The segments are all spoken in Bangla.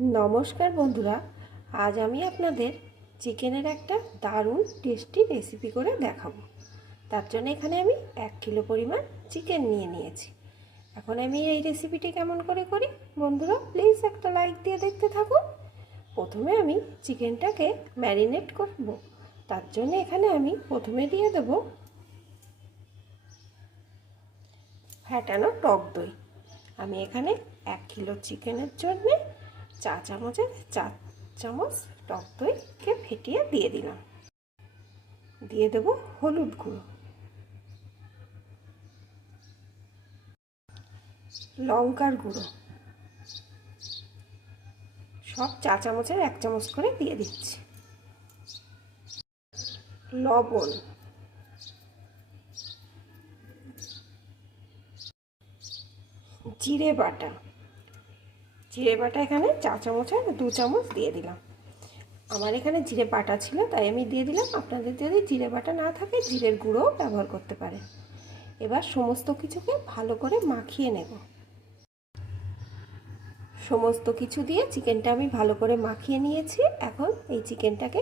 নমস্কার বন্ধুরা, আজ আমি আপনাদের চিকেনের একটা দারুণ টেস্টি রেসিপি করে দেখাবো। তার জন্য এখানে আমি এক কিলো পরিমাণ চিকেন নিয়ে নিয়েছি। এখন আমি এই রেসিপিটি কেমন করে করি? বন্ধুরা প্লিজ একটা লাইক দিয়ে দেখতে থাকুন। প্রথমে আমি চিকেনটাকে ম্যারিনেট করব। তার জন্য এখানে আমি প্রথমে দিয়ে দেব ফ্যাটানো টক দই। আমি এখানে এক কিলো চিকেনের জন্যে চা চামচের চার চামচ টক দইকে ফেটিয়ে দিয়ে দিলাম। দিয়ে দেব হলুদ গুঁড়ো। লঙ্কার গুঁড়ো। সব চা চামচের এক চামচ করে দিয়ে দিচ্ছি। লবণ। জিরে বাটা। জিরে বাটা এখানে চা চামচের দু চামচ দিয়ে দিলাম। আমার এখানে জিরে বাটা ছিল, তাই আমি দিয়ে দিলাম। আপনাদের যদি জিরে বাটা না থাকে, জিরের গুঁড়োও ব্যবহার করতে পারেন। এবার সমস্ত কিছুকে ভালো করে মাখিয়ে নেব। সমস্ত কিছু দিয়ে চিকেনটা আমি ভালো করে মাখিয়ে নিয়েছি। এখন এই চিকেনটাকে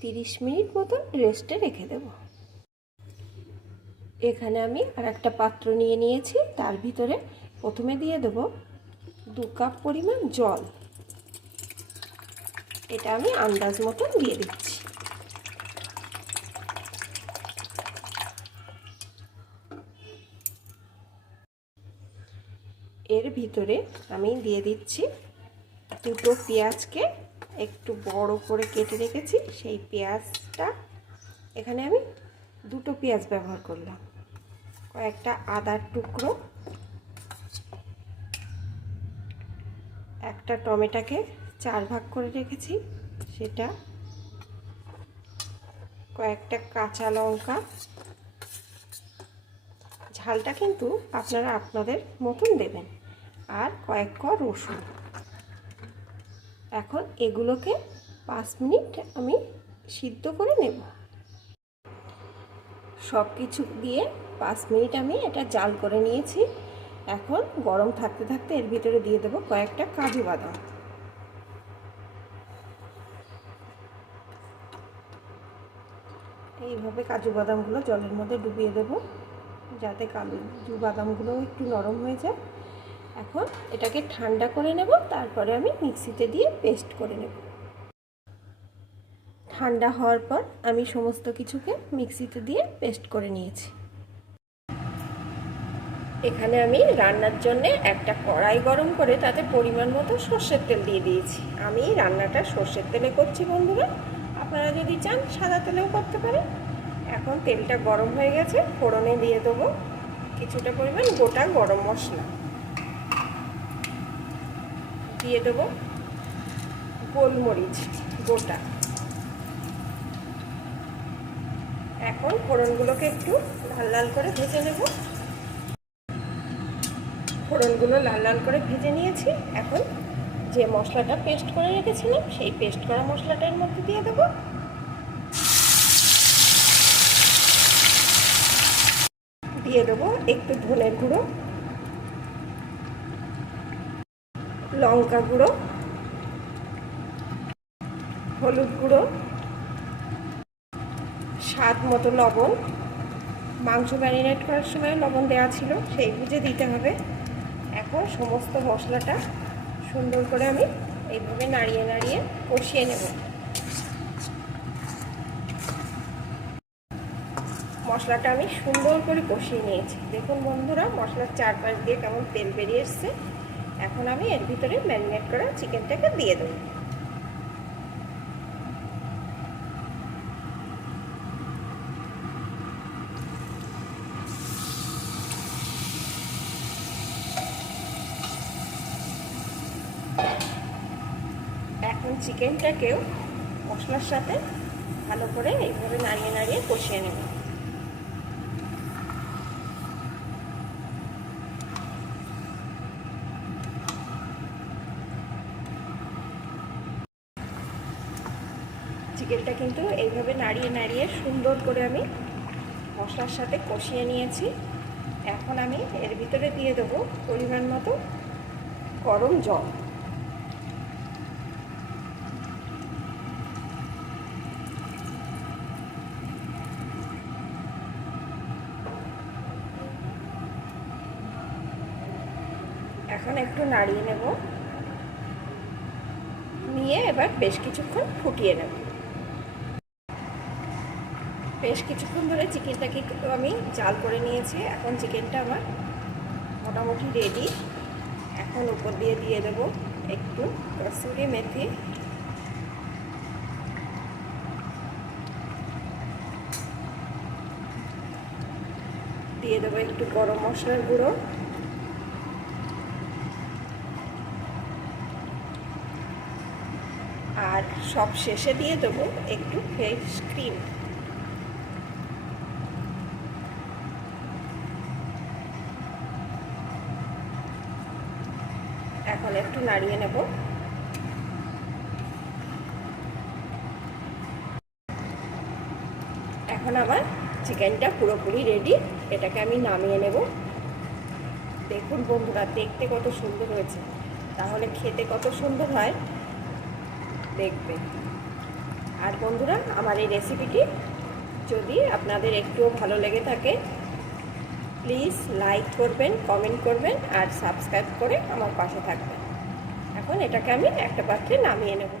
তিরিশ মিনিট মতন রেস্টে রেখে দেব। এখানে আমি আর একটা পাত্র নিয়ে নিয়েছি, তার ভিতরে প্রথমে দিয়ে দেব দু কাপ পরিমাণ জল। এটা আমি আন্দাজ মতন দিয়ে দিচ্ছি। এর ভিতরে আমি দিয়ে দিচ্ছি দুটো পেঁয়াজকে একটু বড় করে কেটে রেখেছি। সেই পেঁয়াজটা এখানে আমি দুটো পেঁয়াজ ব্যবহার করলাম। কয়েকটা আদার টুকরো একটা টমেটোকে চার ভাগ করে রেখেছি, সেটা কয়েকটা কাঁচা লঙ্কা। ঝালটা কিন্তু আপনারা আপনাদের মতন দেবেন, আর কয়েক ক রসুন। এখন এগুলোকে পাঁচ মিনিট আমি সিদ্ধ করে নেব। সব কিছু দিয়ে পাঁচ মিনিট আমি এটা জাল করে নিয়েছি। এখন গরম থাকতে থাকতে এর ভিতরে দিয়ে দেবো কয়েকটা কাজু বাদাম। এইভাবে কাজু বাদামগুলো জলের মধ্যে ডুবিয়ে দেবো, যাতে কাজু বাদামগুলো একটু নরম হয়ে যায়। এখন এটাকে ঠান্ডা করে নেব, তারপরে আমি মিক্সিতে দিয়ে পেস্ট করে নেব। ঠান্ডা হওয়ার পর আমি সমস্ত কিছুকে মিক্সিতে দিয়ে পেস্ট করে নিয়েছি। এখানে আমি রান্নার জন্য একটা কড়াই গরম করে তাতে পরিমাণ মতো সর্ষের তেল দিয়ে দিয়েছি। আমি রান্নাটা সর্ষের তেলে করছি বন্ধুরা। আপনারা যদি চান সাদা তেলেও করতে পারেন। এখন তেলটা গরম হয়ে গেছে, ফোড়নে দিয়ে দেবো কিছুটা পরিমাণ গোটা গরম মশলা। দিয়ে দেবো গোলমরিচ গোটা। এখন ফোড়নগুলোকে একটু লাল লাল করে ভেজে নেব। ফোড়নগুলো লাল লাল করে ভেজে নিয়েছি। এখন যে মশলাটা পেস্ট করে রেখেছিলাম, সেই পেস্ট করা মশলাটার মধ্যে দিয়ে দেবো। দিয়ে দেবো একটু ধনের গুঁড়ো, লঙ্কা গুঁড়ো, হলুদ গুঁড়ো, স্বাদ মতো লবণ। মাংস ম্যারিনেট করার সময় লবণ দেওয়া ছিল, সেই বুঝে দিতে হবে। এখন সমস্ত মশলাটা সুন্দর করে আমি এইভাবে নাড়িয়ে নাড়িয়ে কষিয়ে নেব। মশলাটা আমি সুন্দর করে কষিয়ে নিয়েছি। দেখুন বন্ধুরা, মশলার চারপাশ দিয়ে কেমন তেল বেরিয়ে এসছে। এখন আমি এর ভিতরে ম্যারিনেট করা চিকেনটাকে দিয়ে দেবো এখন চিকেনটাকেও মশলার সাথে ভালো করে এইভাবে নাড়িয়ে নাড়িয়ে কষিয়ে নেব। চিকেনটা কিন্তু এইভাবে নাড়িয়ে নাড়িয়ে সুন্দর করে আমি মশলার সাথে কষিয়ে নিয়েছি। এখন আমি এর ভিতরে দিয়ে দেবো পরিমাণ মতো গরম জল। এখন একটু নাড়িয়ে নেব। নিয়ে এবার বেশ কিছুক্ষণ ফুটিয়ে নেব। বেশ কিছুক্ষণ ধরে চিকেনটাকে আমি জাল করে নিয়েছি। এখন চিকেনটা আমার মোটামুটি রেডি এখন উপর দিয়ে দিয়ে দেবো একটু কসুরি মেথি। দিয়ে দেবো একটু গরম মশলার গুঁড়ো। আর সব শেষে দিয়ে দেবো একটু ফেস ক্রিম। এখন একটু নাড়িয়ে নেব। এখন আমার চিকেনটা পুরোপুরি রেডি এটাকে আমি নামিয়ে নেব। দেখুন বন্ধুরা, দেখতে কত সুন্দর হয়েছে। তাহলে খেতে কত সুন্দর হয়। দেখবে। আর বন্ধুরা, আমার এই রেসিপিটি যদি আপনাদের একটুও ভালো লেগে থাকে প্লিজ লাইক করবেন কমেন্ট করবেন, আর সাবস্ক্রাইব করে আমার পাশে থাকবেন। এখন এটাকে আমি একটা পাত্রে নামিয়ে নেব।